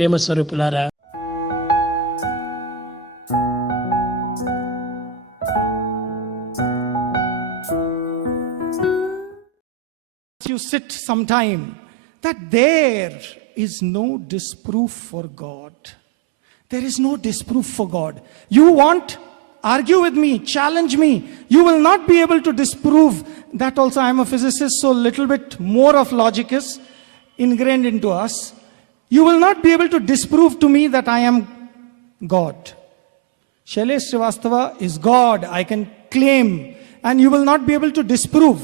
ప్రేమ స్వరూపులారా, you sit sometime that there is no disproof for God. There is no disproof for God. You want, argue with me, challenge me. You will not be able to disprove that. Also, I am a physicist, so a little bit more of logic is ingrained into us. You will not be able to disprove to me that I am God. Shailesh Srivastava is God, I can claim, and you will not be able to disprove.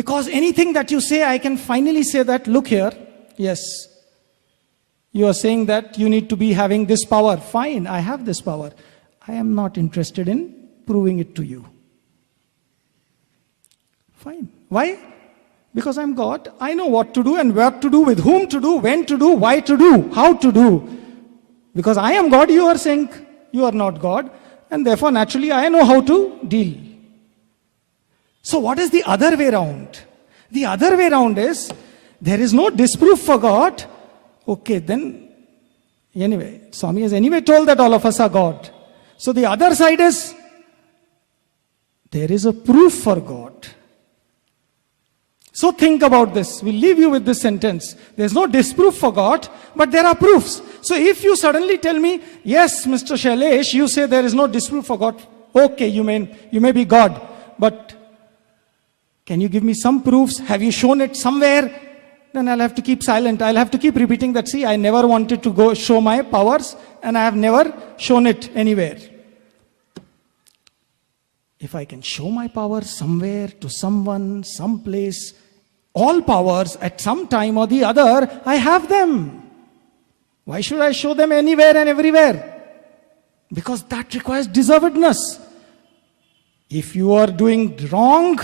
Because anything that you say, I can finally say that, look here, yes, you are saying that you need to be having this power. Fine, I have this power. I am not interested in proving it to you. Fine. Why? Because I'm God. I know what to do and where to do, with whom to do, when to do, why to do, how to do. Because I am God, you are saying you are not God. And therefore, naturally, I know how to deal. So what is the other way round? The other way round is, there is no disproof for God. Okay, then, anyway, Swami has anyway told that all of us are God. So the other side is, there is a proof for God. So think about this. We'll leave you with this sentence. There's no disproof for God, but there are proofs. So if you suddenly tell me, yes, Mr. Shailesh, you say there is no disproof for God. Okay, you may be God, but can you give me some proofs? Have you shown it somewhere? Then I'll have to keep silent. I'll have to keep repeating that, see, I never wanted to go show my powers, and I have never shown it anywhere. If I can show my power somewhere, to someone, someplace, all powers at some time or the other, I have them. Why should I show them anywhere and everywhere? Because that requires deservedness. If you are doing wrong,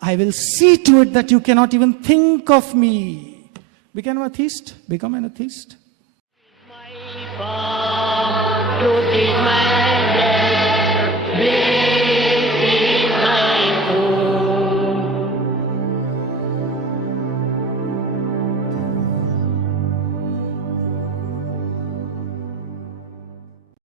I will see to it that you cannot even think of me. Become an atheist. Become an atheist. My power, truth is my